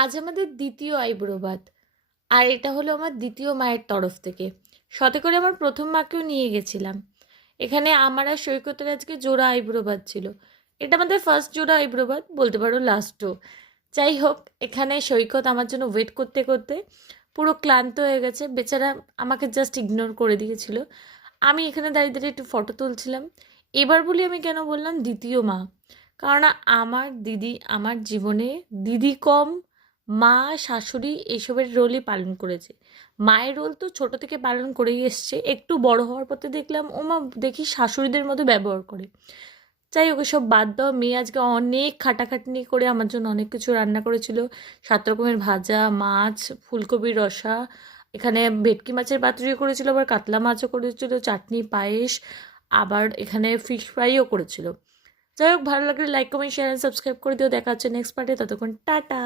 আজ আমাদের দ্বিতীয় আইবুড়ো ভাত। আর এটা হলো আমার দ্বিতীয় মায়ের তরফ থেকে। সাথে করে আমার প্রথম মাকেও নিয়ে গেছিলাম। এখানে আমার আর সৈকতের আজকে জোড়া আইবুড়ো ভাত ছিল। এটা আমাদের ফার্স্ট জোড়া আইবুড়ো ভাত, বলতে পারো লাস্টও। যাই হোক, এখানে সৈকত আমার জন্য ওয়েট করতে করতে পুরো ক্লান্ত হয়ে গেছে বেচারা, আমাকে জাস্ট ইগনোর করে দিয়েছিল। আমি এখানে দাঁড়িয়ে দাঁড়িয়ে একটু ফটো তুলছিলাম। এবার বলি আমি কেন বললাম দ্বিতীয় মা, কারণ আমার দিদি আমার জীবনে দিদি কম, মা শাশুড়ি এসবের রোলই পালন করেছে। মায়ের রোল তো ছোট থেকে পালন করেই এসছে, একটু বড় হওয়ার পথে দেখলাম ও মা দেখি শাশুড়িদের মতো ব্যবহার করে। যাই হোক, সব বাদ দাও, মেয়ে আজকে অনেক খাটাখাটনি করে আমার জন্য অনেক কিছু রান্না করেছিল। 7 রকমের ভাজা, মাছ, ফুলকপির রসা, এখানে ভেটকি মাছের পাতুরি করেছিল, আবার কাতলা মাছও করেছিল, চাটনি, পায়েস, আবার এখানে ফিশ ফ্রাইও করেছিল। যাই হোক, ভালো লাগলে like comment share and subscribe করে দিও। দেখা হচ্ছে নেক্সট পার্টে, ততক্ষণ টাটা।